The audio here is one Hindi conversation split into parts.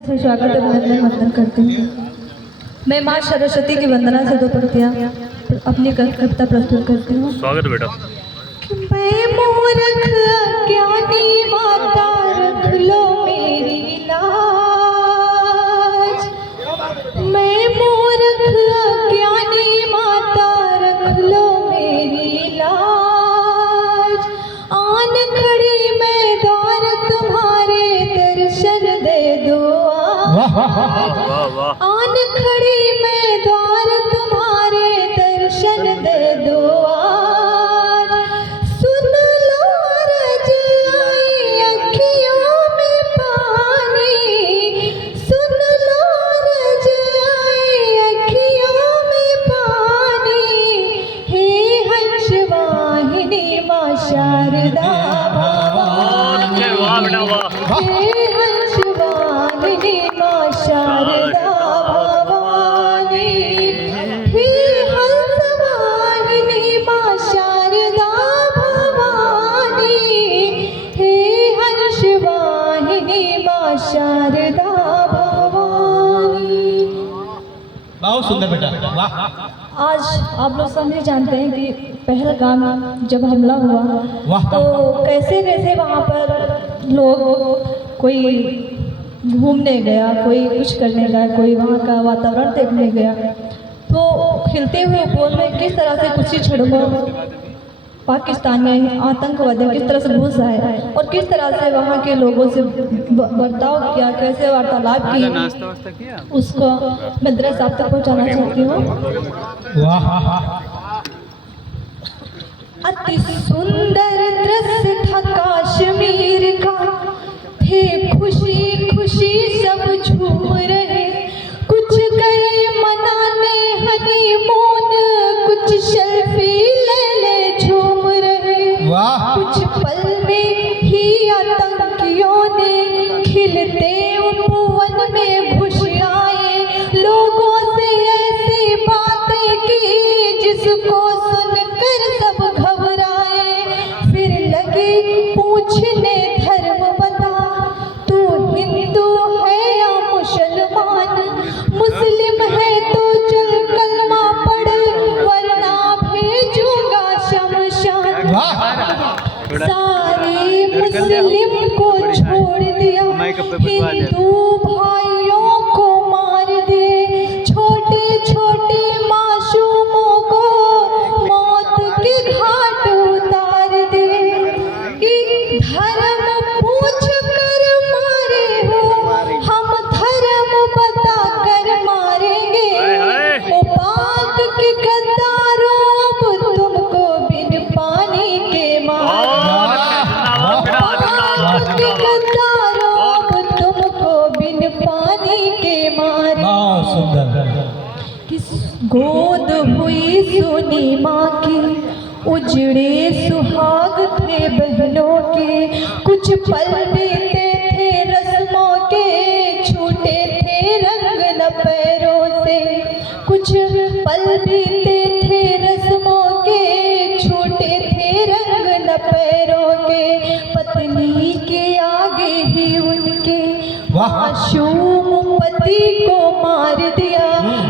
से स्वागत अभिनंदन वंदन करती हूँ। मैं माँ सरस्वती की वंदना से दो पंक्तियाँ अपनी कविता प्रस्तुत करती हूँ। स्वागत बेटा। मैं मूर्ख अज्ञानी माता रख लो मेरी लाज। मैं मूर्ख अज्ञानी माता रख लो मेरी लाज। आन खड़ी मैं द्वार तुम्हारे दर्शन दे दो। आन खड़ी मैं द्वार तुम्हारे दर्शन दे दो। सुन लो रज आई अखियों में पानी। सुन लो रज आई अखियों में पानी। हे हंस वाहिनी माँ शारदा भवानी। हे हंस वाहिनी माँ शारदा भवानी। हे हंस वाहिनी माँ शारदा भवानी। हे हंस वाहिनी माँ शारदा भवानी। बहुत सुंदर बेटा, वाह। आज आप लोग सभी जानते हैं कि पहलगाम जब हमला हुआ तो कैसे कैसे वहाँ पर लोग, कोई घूमने गया, कोई कुछ करने गया, कोई वहाँ का वातावरण देखने गया, तो खिलते हुए फूल में किस तरह से कुछ ही क्षणों पाकिस्तानी आतंकवादी किस तरह से घुस आए और किस तरह से वहाँ के लोगों से बर्ताव किया, कैसे वार्तालाप की, उसको मैं दृश्य आप तक पहुँचाना चाहती हूँ। अति सुंदर दृश्य था कश्मीर का। थे खुशी खुशी सब झूम रहे। कुछ गए मनाने हनीमून, कुछ सेल्फी ले ले झूम रहे। कुछ पल में ही आतंकियों ने खिलते उपवन में घुस आए। लोगों से ऐसी बातें की जिसको सुनकर सब घबराए। फिर लगे पूछने धर्म बता, तू हिंदू है या मुसलमान। मुस्लिम है तो चल कलमा पढ़, वरना भेजूंगा शमशान। सारे मुस्लिम को छोड़ दिया, हिंदू भाइयों को मार दिए। छोटे छोटे मासूमों को मौत के घाट उतार दिए। धर्म पूछ कर मारे हो, हम धर्म बता कर मारेंगे। ओ पाक के गद्दारों, अब तुमको बिन पानी के मारेंगे। पाक के गद्दारों, अब तुमको बिन पानी के मारेंगे। किस गोद हुई सुनी माँ की, उजड़े सुहाग थे बहनों के। कुछ पल बीते थे रस्मों के, छूटे थे रंग न पैरों से। कुछ पल बीते थे रस्मों के, छूटे थे रंग न पैरों के। पत्नी के आगे ही उनके मासूम पति को मार दिया।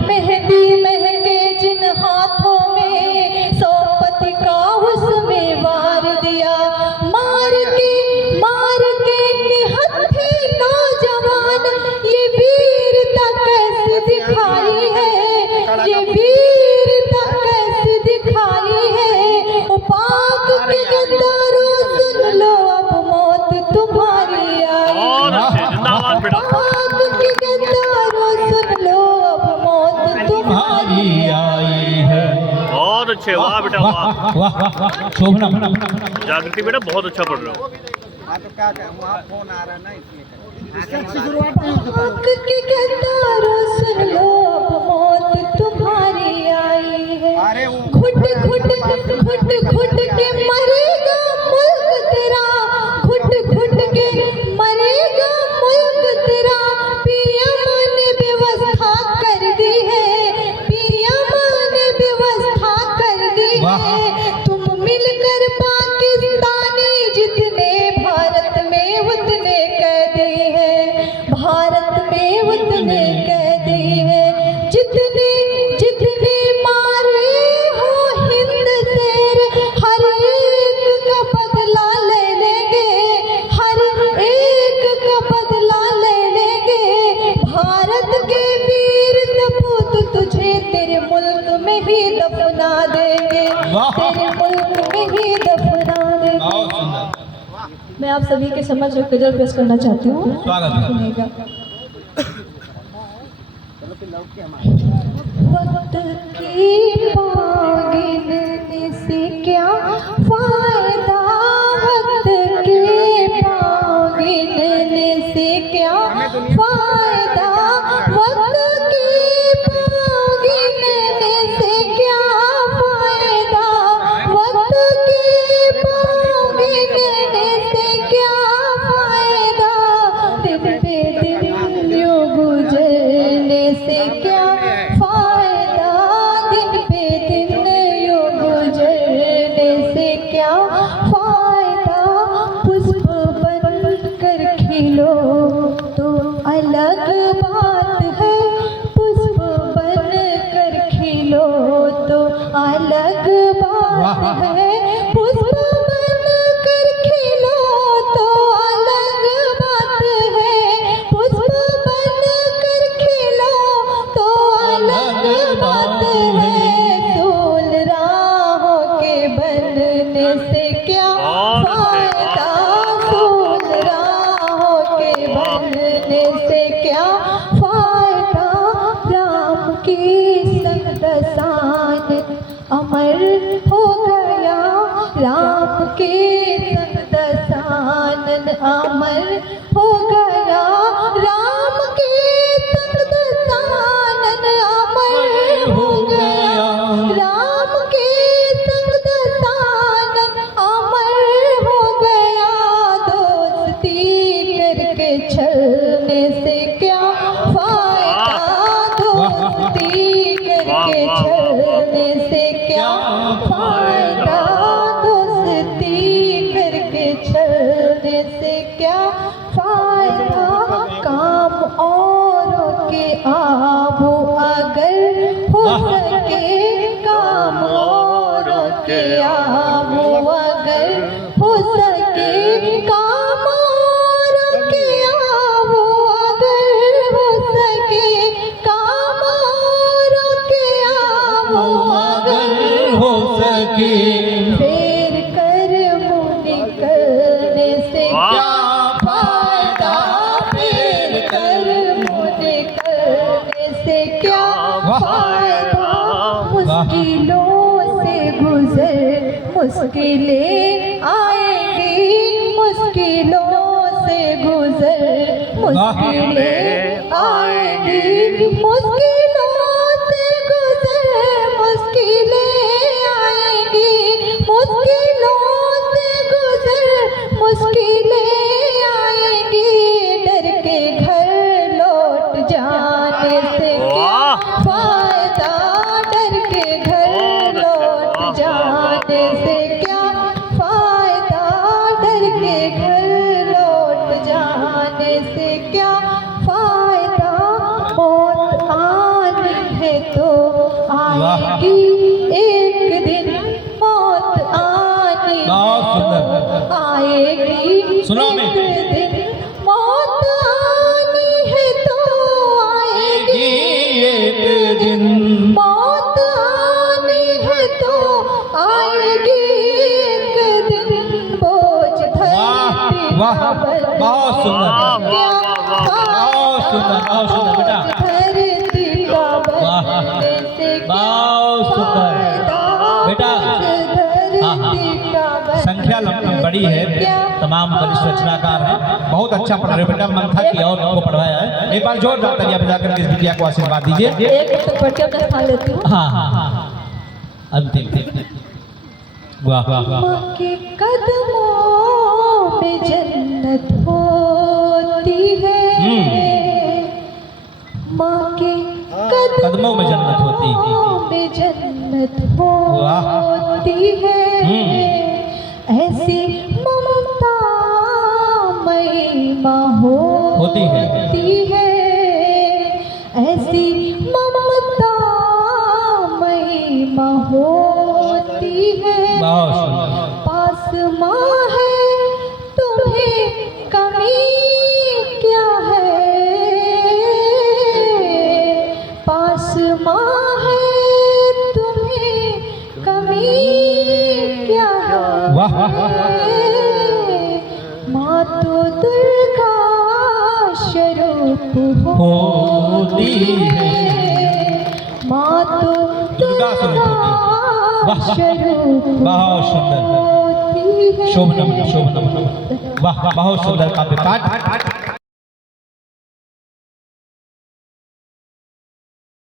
मेहंदी महके जिन हाथों में, सौ पति का उसमें वार दिया। मार के निहत्थे नौजवान, ये वीरता कैसे दिखाई है। ये वीरता कैसे दिखाई है। ओ पाक के गद्दारों, सुन लो अब मौत तुम्हारी आई। पाक के गद्दारों, सुन लो अब मौत तुम्हारी आई है। बहुत अच्छे, वाह बेटा वाह। शोभना जागृति बेटा बहुत अच्छा पढ़ रहे हो। पाक के गद्दारों, सुन लो अब मौत तुम्हारी आई है। घुट घुट के मरेगा मुल्क तेरा। घुट घुट के मरेगा मुल्क तेरा। पीएम ने व्यवस्था कर दी है। पीएम ने व्यवस्था कर दी है। तुम मिलकर पाकिस्तानी जितने भारत में उतने कैदी हैं। भारत में वाह। तेरे मुल्क में ही दफना दे। बहुत सुंदर। मैं आप सभी के समझ में गजल पेश करना चाहती हूँ, स्वागत है। सुनिएगा। वक्त की पागिलने से क्या फायदा, वक्त के पागिलने से क्या फायदा, वक्त के पागिलने से क्या फायदा, वक्त के पागिलने से क्या फायदा, दिन पे दिन यूं गुजरने से क्या फायदा, दिन पे दिन यूं गुजरने से क्या फायदा, पुष्प बन कर खिलो तो अलग बात है, पुष्प बन कर खिलो तो अलग बात है, पुष्प बन कर खिलो तो अलग बात है, पुष्प बन कर खिलो तो अलग बात है, फूल राहों के बनने से क्या फायदा, फूल राहों के बनने से क्या फायदा, राम की संगदसान अमर हो गया, राम के संगदसान अमर हो गया, राम के संगदसान अमर हो गया, राम के संगदसान अमर हो गया, दोस्ती करके छलने से क्या फायदा, दोस्ती करके छलने से क्या फायदा, दोस्ती करके छलने से क्या फायदा, काम औरों के आबो अगर हो सके, काम औरों के आबो अगर हो सके, काम औरों के आबो अगर हो सके, काम औरों के आबो अगर हो सके फेर कर मुँह निकलने से वाह। क्या फायदा, फेर कर मुँह निकलने से क्या फायदा, मुश्किलों से गुजर मुश्किलें आएंगी, मुश्किलों से गुजर मुश्किलें आएंगी, मुश्किलों से गुजर मुश्किलें आएंगी, मुश्किलों से गुजर मुश्किलें आएंगी, डर के घर लौट जाने से क्या फायदा, डर के घर लौट जाने से क्या फायदा, डर के घर लौट जाने से क्या फायदा, मौत आनी है तो आएगी एक दिन, मौत आनी बहुत सुंदर। आएगी सुनाओ मैं। एक दिन, मौत आनी है तो आएगी एक दिन मौत आनी है तो आएगी एक दिन, बोझ धरती वाह, का बहुत सुंदर। बनने से क्या बहुत सुंदर, बहुत सुंदर बेटा। धरती का वाह, बनने से क्या बहुत सुंदर बेटा। हाँ, हाँ। धरती का बनने संख्या बड़ी है, तमाम वरिष्ठ रचनाकार हैं, बहुत अच्छा पढ़ रहे हो बेटा, मन था कि और उनको पढ़वाया है। एक बार जोरदार तालियां बजाकर के इस विद्या को आशीर्वाद दीजिए। एक तो पढ़ के अपना स्थान लेती हूँ। हाँ हाँ हाँ अंतिम वाह वाह वाह माँ के कदमों में जन्नत होती है, माँ के कदमों में जन्नत होती है। में जन्नत वाह। होती है, ऐसी ममता महिमा होती है। होती है, ऐसी ममता महिमा होती है, बहुत सुंदर। पास माँ है तुम्हें कमी क्या है, पास माँ है तुम्हें कमी वाह माँ तो दुर्गा स्वरूप होती है माँ तो दुर्गा स्वरूप होती है। वाह स्वरूप बहुत सुंदर होती है। शोभनम शोभनम वाह बहुत सुंदर काव्य पाठ